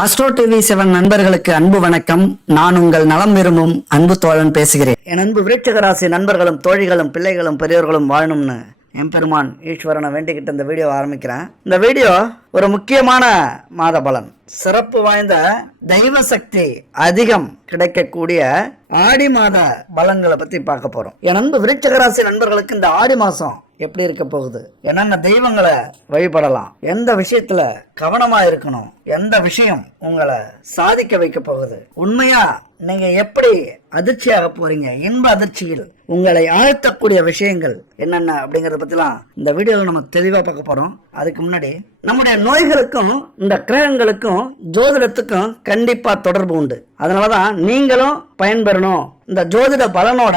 Astro TV seven நண்பர்களுக்கு அன்பு வணக்கம். நான் உங்கள் நலம் விரும்பும் அன்பு தோழன் பேசுகிறேன். என் அன்பு விருட்சகராசி நண்பர்களும் தோழிகளும் பிள்ளைகளும் பெரியோர்களும் வாழணும்னு எம்பெருமான் ஈஸ்வரனை வேண்டிக்கிட்டு இந்த வீடியோ ஆரம்பிக்கிறேன். இந்த வீடியோ ஒரு முக்கியமான மாத பலன். சிறப்பு வாய்ந்த தெய்வ சக்தி அதிகம் கிடைக்கக்கூடிய ஆடி மாத பலன்களை பத்தி பார்க்க போறோம். என் அன்பு விருட்சகராசி நண்பர்களுக்கு இந்த ஆடி மாசம் எப்படி இருக்க போகுது? என்னென்ன தெய்வங்களை வழிபடலாம்? எந்த விஷயத்துல கவனமா இருக்கணும்? எந்த விஷயம் உங்களை சாதிக்க வைக்க போகுது? உண்மையா நீங்க எப்படி அதிர்ச்சியாக போறீங்க? இன்ப அதிர்ச்சியில் உங்களை ஆழ்த்தக்கூடிய விஷயங்கள் என்னென்ன அப்படிங்கறத பத்திலாம் இந்த வீடியோவில் நம்ம தெளிவா பார்க்க போறோம். அதுக்கு முன்னாடி நம்முடைய நோய்களுக்கும் இந்த கிரகங்களுக்கும் ஜோதிடத்துக்கும் கண்டிப்பா தொடர்பு உண்டு. அதனாலதான் நீங்களும் பயன்பெறணும். இந்த ஜோதிட பலனோட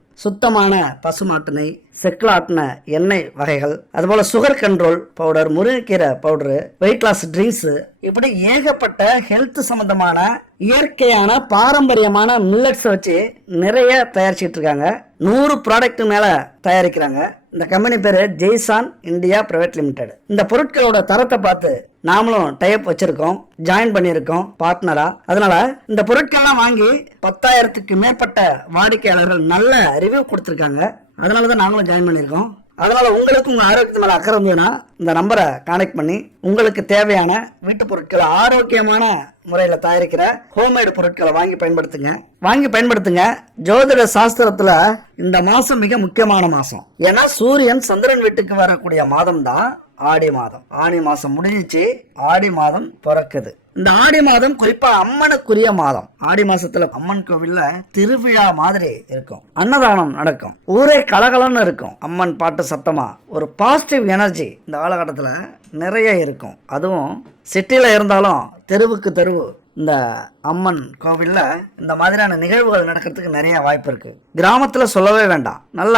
சுத்தமான பசுமாட்டு நெய் செக்லாட்டின எண்ணெய் வகைகள் அதுபோல் சுகர் கண்ட்ரோல் பவுடர் முருங்கைக்கீரை பவுடரு வெயிட் லாஸ் ட்ரிங்க்ஸு இப்படி ஏகப்பட்ட ஹெல்த் சம்பந்தமான இயற்கையான பாரம்பரியமான மில்லட்ஸை வச்சு நிறைய தயாரிச்சிட்டு இருக்காங்க. நூறு ப்ராடக்ட் மேல தயாரிக்கிறாங்க. இந்த கம்பெனி பேரு ஜெய்சான் இந்தியா பிரைவேட் லிமிடெட் இந்த பொருட்களோட தரத்தை பார்த்து நாமளும் டைப் வச்சிருக்கோம் ஜாயின் பண்ணியிருக்கோம் பார்ட்னரா அதனால இந்த பொருட்கள்லாம் வாங்கி பத்தாயிரத்துக்கு மேற்பட்ட வாடிக்கையாளர்கள் நல்ல ரிவ்யூ கொடுத்துருக்காங்க. அதனால தான் நாங்களும் ஜாயின் பண்ணியிருக்கோம். அதனால உங்களுக்கு உங்கள் ஆரோக்கியத்து மேலே அக்கறை இருந்ததுன்னா இந்த நம்பரை கனெக்ட் பண்ணி உங்களுக்கு தேவையான வீட்டு பொருட்களை ஆரோக்கியமான முறையில் தயாரிக்கிற ஹோம்மேடு பொருட்களை வாங்கி பயன்படுத்துங்க. வாங்கி பயன்படுத்துங்க. ஜோதிட சாஸ்திரத்தில் இந்த மாதம் மிக முக்கியமான மாதம் ஏன்னா சூரியன் சந்திரன் வீட்டுக்கு வரக்கூடிய மாதம் தான் ஆடி மாதம். ஆடி மாதம் முடிஞ்சிச்சு ஆடி மாதம் பிறக்குது. இந்த ஆடி மாதம் குறிப்பா அம்மனுக்குரிய மாதம். ஆடி மாசத்துல அம்மன் கோவில்ல திருவிழா மாதிரி இருக்கும். அன்னதானம் நடக்கும். ஊரே கலகலன்னு இருக்கும். அம்மன் பாட்டு சத்தமா. ஒரு பாசிட்டிவ் எனர்ஜி இந்த காலகட்டத்தில் நிறைய இருக்கும். அதுவும் சிட்டியில் இருந்தாலும் தெருவுக்கு தெருவு இந்த அம்மன் கோவிலில் இந்த மாதிரியான நிகழ்வுகள் நடக்கிறதுக்கு நிறைய வாய்ப்பு இருக்கு. கிராமத்தில் சொல்லவே வேண்டாம். நல்ல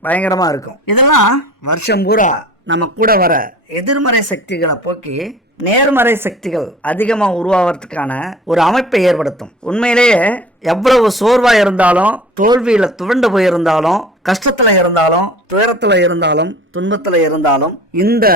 பயங்கரமாக இருக்கும். இதெல்லாம் வருஷம் பூரா நம்ம கூட வர எதிர்மறை சக்திகளை போக்கி நேர்மறை சக்திகள் அதிகமாக உருவாகிறதுக்கான ஒரு அமைப்பை ஏற்படுத்தும். உண்மையிலேயே எவ்வளவு சோர்வாக இருந்தாலும் தோல்வியில் துவண்டு போயிருந்தாலும் கஷ்டத்தில் இருந்தாலும் துயரத்தில் இருந்தாலும் துன்பத்தில் இருந்தாலும் இந்த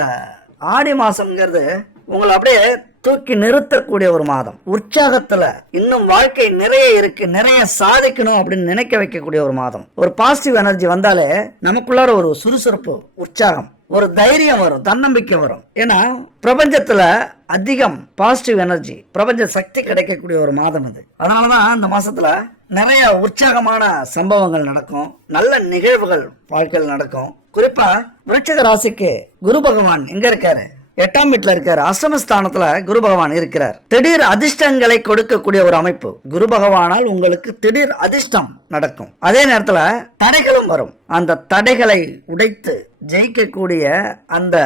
ஆடி மாதங்கிறது உங்களை அப்படியே தூக்கி நிறுத்தக்கூடிய ஒரு மாதம். உற்சாகத்துல இன்னும் வாழ்க்கை நிறைய இருக்கு நிறைய சாதிக்கணும் அப்படின்னு நினைக்க வைக்கக்கூடிய ஒரு மாதம். ஒரு பாசிட்டிவ் எனர்ஜி வந்தாலே நமக்குள்ளார ஒரு சுறுசுறுப்பு உற்சாகம் ஒரு தைரியம் வரும் தன்னம்பிக்கை வரும். ஏன்னா பிரபஞ்சத்தில் அதிகம் பாசிட்டிவ் எனர்ஜி பிரபஞ்ச சக்தி கிடைக்கக்கூடிய ஒரு மாதம் அது. அதனால தான் இந்த மாதத்தில் நிறைய உற்சாகமான சம்பவங்கள் நடக்கும் நல்ல நிகழ்வுகள் வாழ்க்கையில் நடக்கும். குறிப்பாக விருட்சக ராசிக்கு குரு பகவான் எங்க இருக்காரு? எட்டாம் வீட்டில் இருக்கார் அஷ்டமஸ்தானத்துல குரு பகவான் இருக்கிறார். திடீர் அதிர்ஷ்டங்களை கொடுக்கக்கூடிய ஒரு அமைப்பு. குரு பகவானால் உங்களுக்கு திடீர் அதிர்ஷ்டம் நடக்கும். அதே நேரத்தில் தடைகளும் வரும். அந்த தடைகளை உடைத்து ஜெயிக்கக்கூடிய அந்த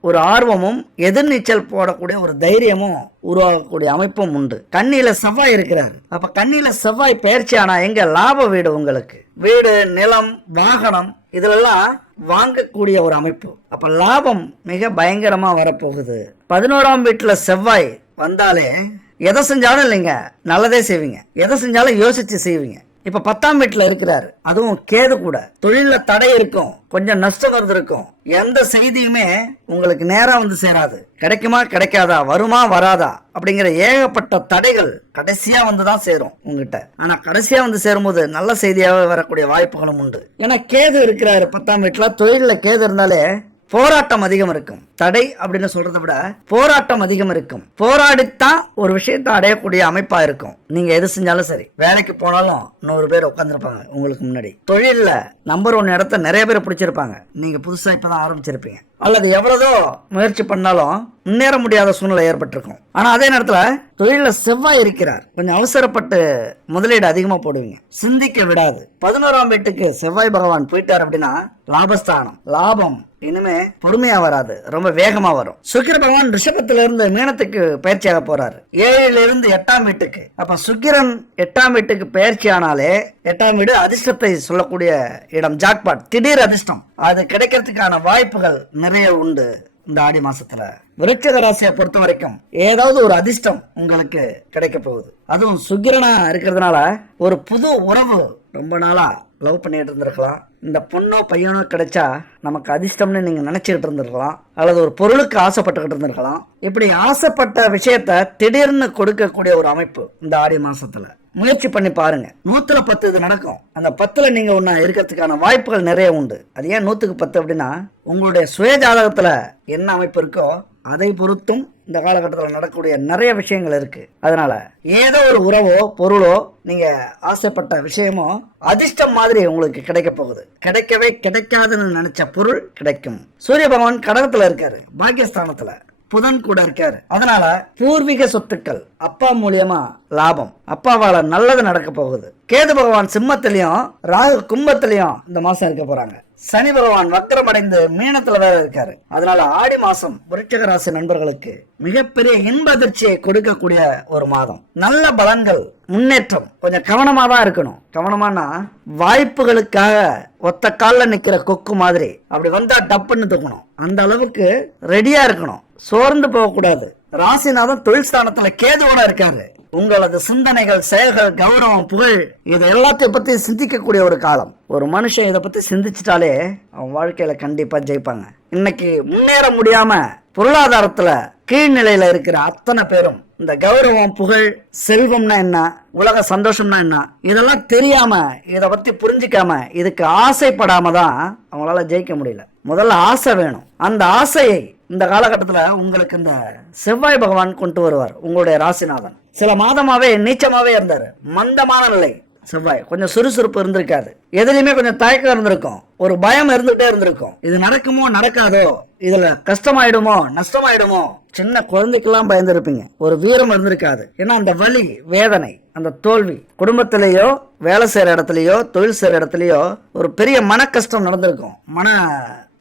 ஒரு ஆர்வமும் எதிர்நீச்சல் போடக்கூடிய ஒரு தைரியமும் உருவாகக்கூடிய அமைப்பும் உண்டு. கண்ணியில செவ்வாய் இருக்கிறார். அப்ப கண்ணியில செவ்வாய் பயிற்சி ஆனா எங்க? லாப வீடு உங்களுக்கு. வீடு நிலம் வாகனம் இதிலெல்லாம் வாங்கக்கூடிய ஒரு அமைப்பு. அப்ப லாபம் மிக பயங்கரமா வரப்போகுது. பதினோராம் வீட்டுல செவ்வாய் வந்தாலே எதை செஞ்சாலும் இல்லைங்க நல்லதே செய்வீங்க. எதை செஞ்சாலும் யோசிச்சு செய்வீங்க. இப்ப பத்தாம் வீட்டுல இருக்கிறாரு. அதுவும் கேது கூட. தொழில தடை இருக்கும். கொஞ்சம் நஷ்டம் வருது இருக்கும் எந்த செய்தியுமே உங்களுக்கு நேரா வந்து சேராது. கிடைக்குமா கிடைக்காதா வருமா வராதா அப்படிங்கிற ஏகப்பட்ட தடைகள் கடைசியா வந்து தான் சேரும் உங்ககிட்ட. ஆனா கடைசியா வந்து சேரும்போது நல்ல செய்தியாக வரக்கூடிய வாய்ப்புகளும் உண்டு. ஏன்னா கேது இருக்கிறாரு பத்தாம் வீட்டுல. தொழில கேது இருந்தாலே போராட்டம் அதிகம் இருக்கும். தடை அப்படின்னு சொல்றதை விட போராட்டம் அதிகம் இருக்கும். போராடித்தான் ஒரு விஷயத்தை அடையக்கூடிய அமைப்பா இருக்கும். நீங்க எது செஞ்சாலும் சரி. வேலைக்கு போனாலும் நூறு பேர் உட்காந்துருப்பாங்க உங்களுக்கு முன்னாடி. தொழில்ல நம்பர் ஒன் இடத்த நிறைய பேர் பிடிச்சிருப்பாங்க. நீங்க புதுசா இப்பதான் ஆரம்பிச்சிருப்பீங்க. அல்லது எவ்வளவோ முயற்சி பண்ணாலும் முன்னேற முடியாத சூழ்நிலை ஏற்பட்டிருக்கும். ஆனா அதே நேரத்துல தொழில செவ்வாய் இருக்கிறார். கொஞ்சம் அவசரப்பட்டு முதலீடு அதிகமா போடுவீங்க. சிந்திக்க விடாது. பதினோராம் வீட்டுக்கு செவ்வாய் பகவான் போயிட்டார் அப்படின்னா லாபஸ்தானம். லாபம் இனிமே பொறுமையா வராது. ரொம்ப வேகமா வரும். சுக்கிர பகவான் ரிஷபத்துல இருந்து மீனத்துக்கு பயிற்சியாக போறாரு. ஏழுல இருந்து எட்டாம் வீட்டுக்கு. அப்ப சுக்கிரன் எட்டாம் வீட்டுக்கு பயிற்சி ஆனாலே எட்டாம் வீடு அதிர்ஷ்டத்தை சொல்லக்கூடிய இடம். ஜாக்பாட் திடீர் அதிர்ஷ்டம். அது கிடைக்கிறதுக்கான வாய்ப்புகள் நிறைய உண்டு இந்த ஆடி மாசத்துல. விருட்சக ராசியை பொறுத்த வரைக்கும் ஏதாவது ஒரு அதிர்ஷ்டம் உங்களுக்கு கிடைக்க போகுது. அதுவும் சுக்கிரனா இருக்கிறதுனால ஒரு புது உறவு ரொம்ப நாளா லவ் பண்ணிகிட்டு இருந்திருக்கலாம். இந்த பொண்ணோ பையனோ கிடைச்சா நமக்கு அதிர்ஷ்டம்னு நீங்கள் நினச்சிக்கிட்டு இருந்திருக்கலாம். அல்லது ஒரு பொருளுக்கு ஆசைப்பட்டுக்கிட்டு இருந்திருக்கலாம். இப்படி ஆசைப்பட்ட விஷயத்த திடீர்னு கொடுக்கக்கூடிய ஒரு அமைப்பு இந்த ஆடி மாதத்தில் முயற்சி பண்ணி பாருங்க. நூத்துல பத்து இது நடக்கும். அந்த பத்துல நீங்க ஒன்னா இருக்கிறதுக்கான வாய்ப்புகள் நிறைய உண்டு. அது ஏன் நூத்துக்கு பத்து அப்படின்னா உங்களுடைய சுய ஜாதகத்துல என்ன அமைப்பு இருக்கோ அதை பொறுத்தும் இந்த காலகட்டத்தில் நடக்கக்கூடிய நிறைய விஷயங்கள் இருக்கு. அதனால ஏதோ ஒரு உறவோ பொருளோ நீங்க ஆசைப்பட்ட விஷயமோ அதிர்ஷ்டம் மாதிரி உங்களுக்கு கிடைக்க போகுது. கிடைக்கவே கிடைக்காதுன்னு நினைச்ச பொருள் கிடைக்கும். சூரிய பகவான் கடகத்துல இருக்காரு பாக்கியஸ்தானத்துல. புதன் கூட இருக்காரு. அதனால பூர்வீக சொத்துக்கள் அப்பா மூலியமா லாபம். அப்பாவால நல்லது நடக்க போகுது. கேது பகவான் சிம்மத்திலையும் ராகு கும்பத்திலையும் இந்த மாசம் இருக்க போறாங்க. சனி பகவான் வக்கரம் அடைந்து மீனத்துல வேற இருக்காரு. அதனால ஆடி மாசம் விருச்சிக ராசி நண்பர்களுக்கு மிகப்பெரிய இன்ப அதிர்ச்சியை கொடுக்கக்கூடிய ஒரு மாதம். நல்ல பலன்கள் முன்னேற்றம் கொஞ்சம் கவனமா தான் இருக்கணும். கவனமானா வாய்ப்புகளுக்காக ஒத்த கால்ல நிக்கிற கொக்கு மாதிரி அப்படி வந்தா டப்புன்னு தூக்கணும். அந்த அளவுக்கு ரெடியா இருக்கணும். சோர்ந்து போகக்கூடாது. ராசிநாதன் தொழில் ஸ்தானத்துல கேதுவனா இருக்காரு. உங்களது சிந்தனைகள் செயல்கள் கௌரவம் புகழ் இது எல்லாத்தையும் பத்தி சிந்திக்கக்கூடிய ஒரு காலம். ஒரு மனுஷன் இதை பத்தி சிந்திச்சிட்டாலே அவன் வாழ்க்கையில கண்டிப்பா ஜெயிப்பாங்க. இன்னைக்கு முன்னேற முடியாம பொருளாதாரத்துல கீழ்நிலையில இருக்கிற அத்தனை பேரும் இந்த கௌரவம் புகழ் செல்வம்னா என்ன உலக சந்தோஷம்னா என்ன இதெல்லாம் தெரியாம இதை பத்தி புரிஞ்சிக்காம இதுக்கு ஆசைப்படாம தான் அவங்களால ஜெயிக்க முடியல. முதல்ல ஆசை வேணும். அந்த ஆசையை இந்த காலகட்டத்தில் உங்களுக்கு இந்த செவ்வாய் பகவான் கொண்டு வருவார் உங்களுடைய ராசிநாதன். சில மாதமாகவே நீச்சமாகவே இருந்தார். மந்தமான நிலை செவ்வாய். கொஞ்சம் சுறுசுறுப்பு இருந்திருக்காது. எதுலையுமே கொஞ்சம் தயக்கம் இருந்திருக்கும். ஒரு பயம் இருந்துகிட்டே இருந்திருக்கும். இது நடக்குமோ நடக்காதோ இதுல கஷ்டமாயிடுமோ நஷ்டமாயிடுமோ சின்ன குழந்தைக்கெல்லாம் பயந்துருப்பீங்க. ஒரு வீரம் இருந்திருக்காது. ஏன்னா அந்த வலி வேதனை அந்த தோல்வி குடும்பத்திலேயோ வேலை செய்கிற இடத்துலையோ தொழில் செய்கிற இடத்துலையோ ஒரு பெரிய மன கஷ்டம் நடந்திருக்கும். மன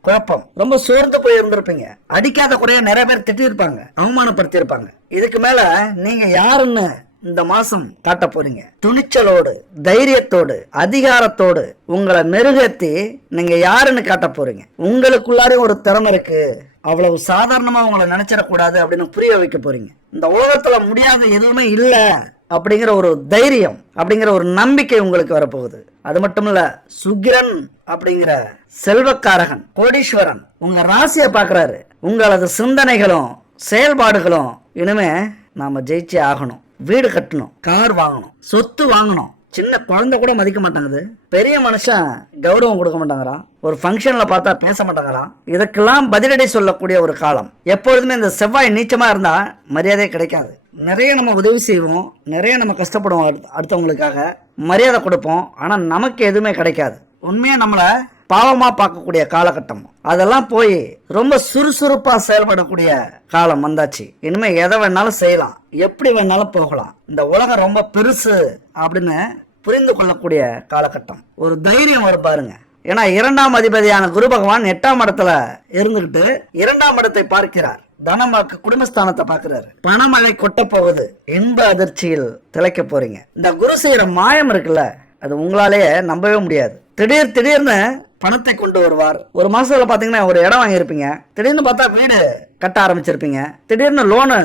குழப்பம். ரொம்ப சோர்ந்து போய் இருந்திருப்பீங்க அடிக்காத குறைய நிறைய பேர் திட்டிருப்பாங்க அவமானப்படுத்தி இருப்பாங்க இதுக்கு மேல நீங்க யாருன்னு இந்த மாசம் காட்ட போறீங்க. துணிச்சலோடு தைரியத்தோடு அதிகாரத்தோடு உங்களை மெருகேத்தி நீங்க யாருன்னு காட்ட போறீங்க. உங்களுக்குள்ளாரையும் ஒரு திறமை இருக்கு. அவ்வளவு சாதாரணமா உங்களை நினைச்சிடக்கூடாது அப்படின்னு புரிய வைக்க போறீங்க. இந்த உலகத்துல முடியாத எதுவுமே இல்லை. அப்படிங்கிற ஒரு தைரியம் அப்படிங்கிற ஒரு நம்பிக்கை உங்களுக்கு வரப்போகுது. அது மட்டும் இல்ல சுக்கிரன் அப்படிங்கிற செல்வக்காரகன் கோடீஸ்வரன் உங்க ராசியை பார்க்குறாரு. உங்களது சிந்தனைகளும் செயல்பாடுகளும் இனிமே நாம ஜெயிச்சே ஆகணும். வீடு கட்டணும் கார் வாங்கணும் சொத்து வாங்கணும். சின்ன குழந்தை கூட மதிக்க மாட்டாங்குது. பெரிய மனுஷன் கௌரவம் கொடுக்க மாட்டாங்கிறான். ஒரு ஃபங்க்ஷனில் பார்த்தா பேச மாட்டாங்கிறான். இதுக்கெல்லாம் பதிலடி சொல்லக்கூடிய ஒரு காலம். எப்பொழுதுமே இந்த செவ்வாய் நீச்சமாக இருந்தால் மரியாதை கிடைக்காது. நிறைய நம்ம உதவி செய்வோம் நிறைய நம்ம கஷ்டப்படுவோம் அடுத்த- அடுத்தவங்களுக்காக மரியாதை கொடுப்போம். ஆனால் நமக்கு எதுவுமே கிடைக்காது. உண்மையாக நம்மளை பாவமாக பார்க்கக்கூடிய காலகட்டம். அதெல்லாம் போய் ரொம்ப சுறுசுறுப்பாக செயல்படக்கூடிய காலம் வந்தாச்சு. இனிமேல் எதை வேணாலும் செய்யலாம். எப்படி வேணாலும் போகலாம். இந்த உலகம் ரொம்ப பெருசு அப்படின்னு புரிந்து கொள்ளக்கூடிய காலகட்டம். ஒரு தைரியம் வரும் பாருங்க. ஏன்னா இரண்டாம் அதிபதியான குரு பகவான் எட்டாம் இடத்துல இருந்துகிட்டு இரண்டாம் இடத்தை பார்க்கிறார். தனமாக்கு குடும்பஸ்தானத்தை பாக்குறாரு பணமழை கொட்ட போகுது. இன்ப அதிர்ச்சியில் திளைக்க போறீங்க? இந்த குரு செய்யற மாயம் இருக்குல்ல அது உங்களாலேயே நம்பவே முடியாது. திடீர் திடீர்னு பணத்தை கொண்டு வருவார். ஒரு மாசத்துல பாத்தீங்கன்னா ஒரு இடம் வாங்கியிருப்பீங்க. திடீர்னு பார்த்தா வீடு கட்ட ஆரம்பிச்சிருப்பீங்க. திடீர்னு லோனு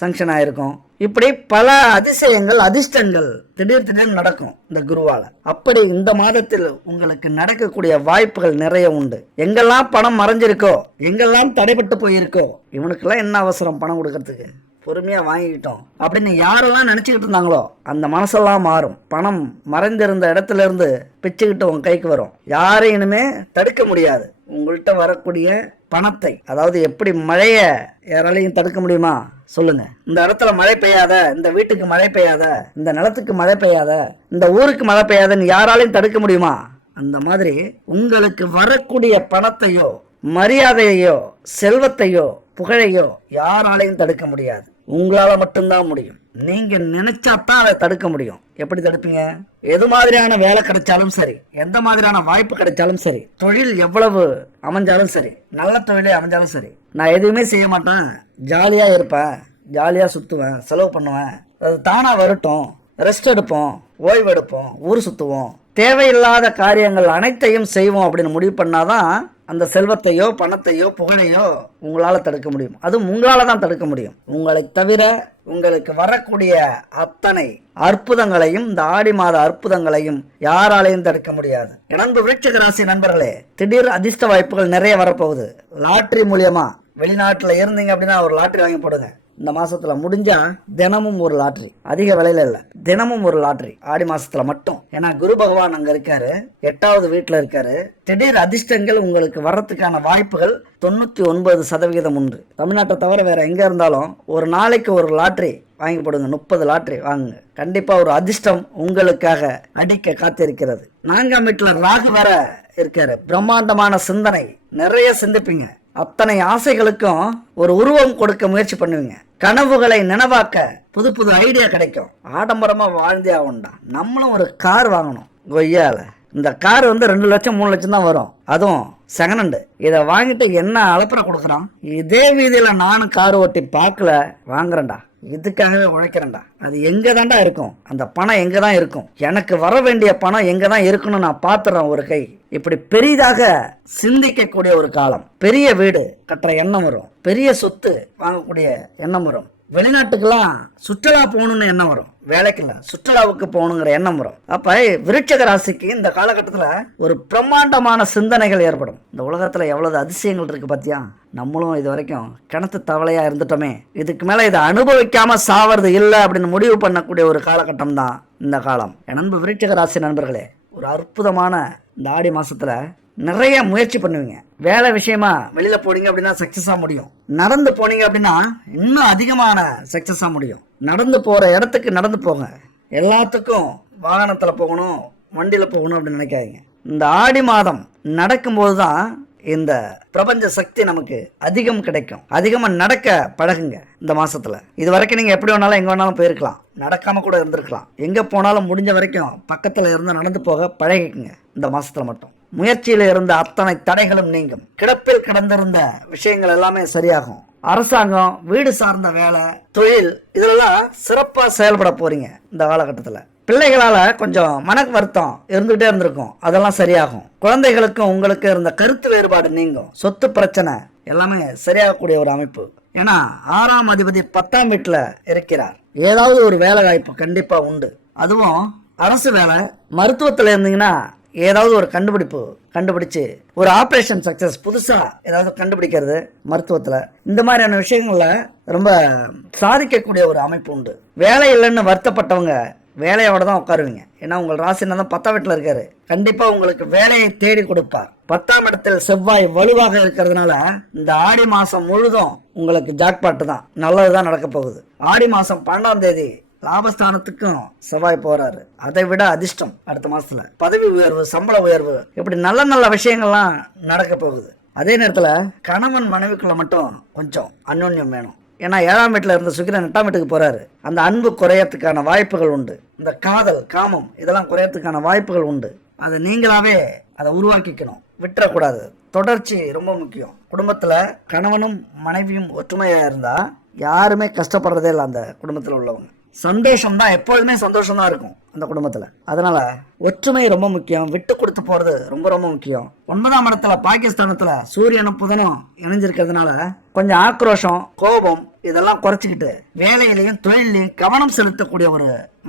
சங்ஷன் ஆயிருக்கும். இப்படி பல அதிசயங்கள் அதிர்ஷ்டங்கள் திடீர் திடீர்னு நடக்கும் இந்த குருவால. அப்படி இந்த மாதத்தில் உங்களுக்கு நடக்கக்கூடிய வாய்ப்புகள் நிறைய உண்டு. எங்கெல்லாம் பணம் மறைஞ்சிருக்கோ எங்கெல்லாம் தடைபட்டு போயிருக்கோ இவனுக்கெல்லாம் என்ன அவசரம் பணம் கொடுக்கறதுக்கு? பொறுமையா வாங்கிக்கிட்டோம். அப்படின்னு யாரெல்லாம் நினைச்சுக்கிட்டு இருந்தாங்களோ அந்த மனசெல்லாம் மாறும். பணம் மறைந்திருந்த இடத்துல இருந்து பிச்சுக்கிட்டு உன் கைக்கு வரும். யாரையும் இனிமே தடுக்க முடியாது. உங்கள்கிட்ட வரக்கூடிய பணத்தை அதாவது எப்படி மழையை யாராலையும் தடுக்க முடியுமா? சொல்லுங்க. இந்த இடத்துல மழை பெய்யாத இந்த வீட்டுக்கு மழை பெய்யாத இந்த நிலத்துக்கு மழை பெய்யாத இந்த ஊருக்கு மழை பெய்யாதன்னு யாராலையும் தடுக்க முடியுமா? அந்த மாதிரி உங்களுக்கு வரக்கூடிய பணத்தையோ மரியாதையோ செல்வத்தையோ புகழையோ யாராலையும் தடுக்க முடியாது. உங்களால் மட்டும்தான் முடியும். நீங்க நினைச்சாதான் அதை தடுக்க முடியும். எப்படி தடுப்பீங்க? எது மாதிரியான வேலை கிடைச்சாலும் சரி எந்த மாதிரியான வாய்ப்பு கிடைச்சாலும் சரி தொழில் எவ்வளவு அமைஞ்சாலும் சரி நல்ல தொழிலே அமைஞ்சாலும் சரி நான் எதுவுமே செய்ய மாட்டேன். ஜாலியா இருப்பேன் ஜாலியா சுத்துவேன் செலவு பண்ணுவேன். அது தானா வரட்டும். ரெஸ்ட் எடுப்போம் ஓய்வு எடுப்போம் ஊர் சுத்துவோம். தேவையில்லாத காரியங்கள் அனைத்தையும் செய்வோம் அப்படின்னு முடிவு பண்ணாதான் அந்த செல்வத்தையோ பணத்தையோ புகழையோ உங்களால் தடுக்க முடியும். அதுவும் உங்களால் தான் தடுக்க முடியும். உங்களை தவிர உங்களுக்கு வரக்கூடிய அத்தனை அற்புதங்களையும் இந்த ஆடி மாத அற்புதங்களையும் யாராலையும் தடுக்க முடியாது. இணந்து விருட்சிக ராசி நண்பர்களே திடீர் அதிர்ஷ்ட வாய்ப்புகள் நிறைய வரப்போகுது. லாட்ரி மூலியமா வெளிநாட்டில் இருந்தீங்க அப்படின்னா ஒரு லாட்ரி வாங்கி போடுங்க. இந்த மாசத்துல முடிஞ்சா தினமும் ஒரு லாட்ரி. அதிக விலையில இல்ல. தினமும் ஒரு லாட்ரி. ஆடி மாசத்துல மட்டும். ஏன்னா குரு பகவான் அங்க இருக்காரு. எட்டாவது வீட்டுல இருக்காரு. திடீர் அதிர்ஷ்டங்கள் உங்களுக்கு வர்றதுக்கான வாய்ப்புகள் தொண்ணூத்தி ஒன்பது சதவிகிதம் உண்டு. தமிழ்நாட்டை தவிர வேற எங்க இருந்தாலும் ஒரு நாளைக்கு ஒரு லாட்ரி வாங்கி போடுங்க. முப்பது லாட்ரி வாங்குங்க. கண்டிப்பா ஒரு அதிர்ஷ்டம் உங்களுக்காக அடிக்க காத்திருக்கிறது. நான்காம் வீட்டுல ராகு வேற இருக்காரு. பிரம்மாண்டமான சிந்தனை. நிறைய சிந்திப்பீங்க. அத்தனை ஆசைகளுக்கும் ஒரு உருவம் கொடுக்க முயற்சி பண்ணுவீங்க. கனவுகளை நினைவாக்க புது புது ஐடியா கிடைக்கும். ஆடம்பரமாக வாழ்ந்தே ஆகும்டா நம்மளும் ஒரு கார் வாங்கணும். கொய்யால இந்த கார் வந்து ரெண்டு லட்சம் மூணு லட்சம் தான் வரும். அதுவும் செகண்ட் ஹேண்டு இதை வாங்கிட்டு என்ன அலப்பறை கொடுக்குறான்? இதே வீதியில் நானும் கார் ஓட்டி பார்க்கல. வாங்குறேன்டா. இதுக்காகவே உழைக்கிறேன்டா? அது எங்கே தான்டா இருக்கும்? அந்த பணம் எங்கே தான் இருக்கும்? எனக்கு வர வேண்டிய பணம் எங்கே தான் இருக்குன்னு நான் பார்த்துறேன் ஒரு கை. இப்படி பெரிதாக சிந்திக்கக்கூடிய ஒரு காலம். பெரிய வீடு கட்டுற எண்ணம் வரும். பெரிய சொத்து வாங்கக்கூடிய எண்ணம் வரும். வெளிநாட்டுக்கெல்லாம் சுற்றுலா போகணும்னு எண்ணம் வரும். வேலைக்கு சுற்றுலாவுக்கு போகணுங்கிற எண்ணம் வரும். அப்போ விருட்சக ராசிக்கு இந்த காலகட்டத்தில் ஒரு பிரம்மாண்டமான சிந்தனைகள் ஏற்படும். இந்த உலகத்தில் எவ்வளவு அதிசயங்கள் இருக்குது பார்த்தியா நம்மளும் இது வரைக்கும் கிணத்து தவளையாக இருந்துட்டோமே. இதுக்கு மேலே இதை அனுபவிக்காமல் சாவறது இல்லை அப்படின்னு முடிவு பண்ணக்கூடிய ஒரு காலகட்டம் தான் இந்த காலம். என் நண்பு விருட்சக ராசி நண்பர்களே ஒரு அற்புதமான இந்த ஆடி மாதத்தில் நிறைய முயற்சி பண்ணுவீங்க. வேலை விஷயமா வெளியில போனீங்க அப்படின்னா சக்சஸா முடியும். நடந்து போனீங்க அப்படின்னா இன்னும் அதிகமான சக்சஸா முடியும். நடந்து போற இடத்துக்கு நடந்து போங்க. எல்லாத்துக்கும் வாகனத்துல போகணும் வண்டியில போகணும் அப்படின்னு நினைக்காதீங்க. இந்த ஆடி மாதம் நடக்கும்போது தான் இந்த பிரபஞ்ச சக்தி நமக்கு அதிகம் கிடைக்கும். அதிகமாக நடக்க பழகுங்க இந்த மாசத்துல. இது வரைக்கும் நீங்கள் எப்படி வேணாலும் எங்கே வேணாலும் போயிருக்கலாம். நடக்காம கூட இருந்திருக்கலாம். எங்கே போனாலும் முடிஞ்ச வரைக்கும் பக்கத்தில் இருந்து நடந்து போக பழகிக்குங்க. இந்த மாசத்துல மட்டும். முயற்சியில இருந்த அத்தனை தடைகளும் நீங்கும். கிடப்பில் கிடந்திருந்த விஷயங்கள் எல்லாமே சரியாகும். அரசாங்கம் வீடு சார்ந்த வேலை தொழில் இதெல்லாம் சிறப்பா செயல்பட போறீங்க இந்த காலகட்டத்தில். பிள்ளைகளால கொஞ்சம் மன வருத்தம் இருந்துகிட்டே இருந்திருக்கும். அதெல்லாம் சரியாகும். குழந்தைகளுக்கும் உங்களுக்கு இருந்த கருத்து வேறுபாடு நீங்கும். சொத்து பிரச்சனை எல்லாமே சரியாகக்கூடிய ஒரு அமைப்பு. ஏன்னா ஆறாம் அதிபதி பத்தாம் வீட்டில் இருக்கிறார். ஏதாவது ஒரு வேலை வாய்ப்பு கண்டிப்பா உண்டு. அதுவும் அரசு வேலை மருத்துவத்தில் இருந்தீங்கன்னா ஏதாவது ஒரு கண்டுபிடிப்பு கண்டுபிடிச்சு ஒரு ஆப்ரேஷன் சக்சஸ் புதுசாக ஏதாவது கண்டுபிடிக்கிறது மருத்துவத்தில். இந்த மாதிரியான விஷயங்களில் ரொம்ப சாதிக்கக்கூடிய ஒரு அமைப்பு உண்டு. வேலை இல்லைன்னு வருத்தப்பட்டவங்க வேலையோட தான் உட்காருவீங்க. ஏன்னா உங்கள் ராசினா தான் பத்தாம் வீட்டில் இருக்காரு. கண்டிப்பாக உங்களுக்கு வேலையை தேடி கொடுப்பார். பத்தாம் இடத்தில் செவ்வாய் வலுவாக இருக்கிறதுனால இந்த ஆடி மாதம் முழுதும் உங்களுக்கு ஜாக்பாட்டு தான். நல்லதுதான் நடக்க போகுது. ஆடி மாதம் பன்னெண்டாம் தேதி லாபஸ்தானத்துக்கும் செவ்வாய் போறாரு. அதை விட அதிர்ஷ்டம் அடுத்த மாசத்துல. பதவி உயர்வு சம்பள உயர்வு இப்படி நல்ல நல்ல விஷயங்கள்லாம் நடக்க போகுது. அதே நேரத்துல கணவன் மனைவிக்குள்ள மட்டும் கொஞ்சம் அந்யோன்யம் வேணும். ஏன்னா ஏழாம் வீட்டில் இருந்த சுக்கிரன் எட்டாம் வீட்டுக்கு போறாரு. அந்த அன்பு குறையறதுக்கான வாய்ப்புகள் உண்டு. இந்த காதல் காமம் இதெல்லாம் குறையறதுக்கான வாய்ப்புகள் உண்டு. அதை நீங்களாவே அதை உருவாக்கிக்கணும். விட்டுறக்கூடாது. தொடர்ச்சி ரொம்ப முக்கியம். குடும்பத்தில் கணவனும் மனைவியும் ஒற்றுமையாக இருந்தால் யாருமே கஷ்டப்படுறதே இல்லை அந்த குடும்பத்தில் உள்ளவங்க. சந்தோஷம் தான் எப்பொழுதுமே சந்தோஷம் தான் இருக்கும் அந்த குடும்பத்தில். அதனால ஒற்றுமை ரொம்ப முக்கியம். விட்டு கொடுத்து போகிறது ரொம்ப ரொம்ப முக்கியம். ஒன்பதாம் இடத்துல பாகிஸ்தானத்தில் சூரியனும் புதனும் இணைஞ்சிருக்கிறதுனால கொஞ்சம் ஆக்ரோஷம் கோபம் இதெல்லாம் குறைச்சிக்கிட்டு வேலையிலையும் தொழிலையும் கவனம் செலுத்தக்கூடிய ஒரு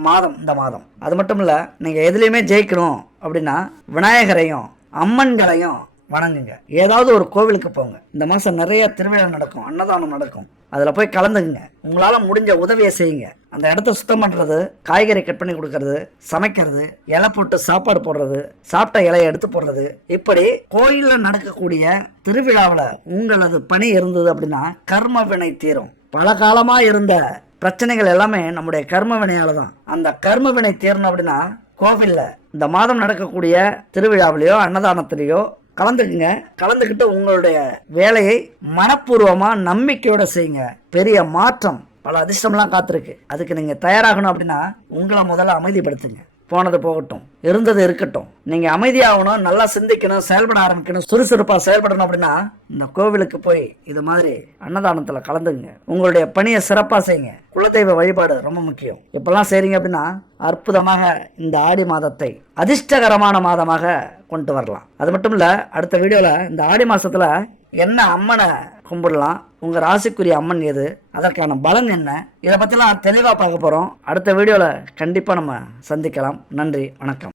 மாதம் இந்த மாதம். அது மட்டும் இல்லை நீங்கள் எதுலேயுமே ஜெயிக்கணும் அப்படின்னா விநாயகரையும் அம்மன்களையும் வணங்குங்க. ஏதாவது ஒரு கோவிலுக்கு போங்க. இந்த மாதம் நிறைய திருவிழா நடக்கும் அன்னதானம் நடக்கும். அதில் போய் கலந்துக்குங்க. உங்களால் முடிஞ்ச உதவியை செய்யுங்க. அந்த இடத்த சுத்தம் பண்ணுறது காய்கறி கட் பண்ணி கொடுக்கறது சமைக்கிறது இலை போட்டு சாப்பாடு போடுறது சாப்பிட்ட இலையை எடுத்து போடுறது. இப்படி கோயிலில் நடக்கக்கூடிய திருவிழாவில் உங்களது பணி இருந்தது அப்படின்னா கர்ம வினை தீரும். பல காலமாக இருந்த பிரச்சனைகள் எல்லாமே நம்முடைய கர்ம வினையால் தான். அந்த கர்ம வினை தீரணும் அப்படின்னா கோவில்ல இந்த மாதம் நடக்கக்கூடிய திருவிழாவிலையோ அன்னதானத்திலேயோ கலந்துக்குங்க. கலந்துக்கிட்டு உங்களுடைய வேலையை மனப்பூர்வமாக நம்பிக்கையோட செய்யுங்க. பெரிய மாற்றம் பல அதிர்ஷ்டம்லாம் காத்திருக்கு. அதுக்கு நீங்கள் தயாராகணும் அப்படின்னா உங்களை முதல்ல அமைதிப்படுத்துங்க. போனது போகட்டும். இருந்தது இருக்கட்டும். நீங்கள் அமைதியாகணும் நல்லா சிந்திக்கணும் செயல்பட ஆரம்பிக்கணும் சுறுசுறுப்பாக செயல்படணும் அப்படின்னா இந்த கோவிலுக்கு போய் இது மாதிரி அன்னதானத்தில் கலந்துங்க. உங்களுடைய பணியை சிறப்பாக செய்யுங்க. குலதெய்வ வழிபாடு ரொம்ப முக்கியம். இப்பெல்லாம் செய்கிறீங்க அப்படின்னா அற்புதமாக இந்த ஆடி மாதத்தை அதிர்ஷ்டகரமான மாதமாக கொண்டு வரலாம். அது மட்டும் இல்லை அடுத்த வீடியோவில் இந்த ஆடி மாதத்தில் என்ன அம்மனை கும்பிடலாம் உங்கள் ராசிக்குரிய அம்மன் எது? அதற்கான பலன் என்ன? இதை பற்றிலாம் தெளிவாக பார்க்க போகிறோம் அடுத்த வீடியோவில் கண்டிப்பாக நம்ம சந்திக்கலாம். நன்றி வணக்கம்.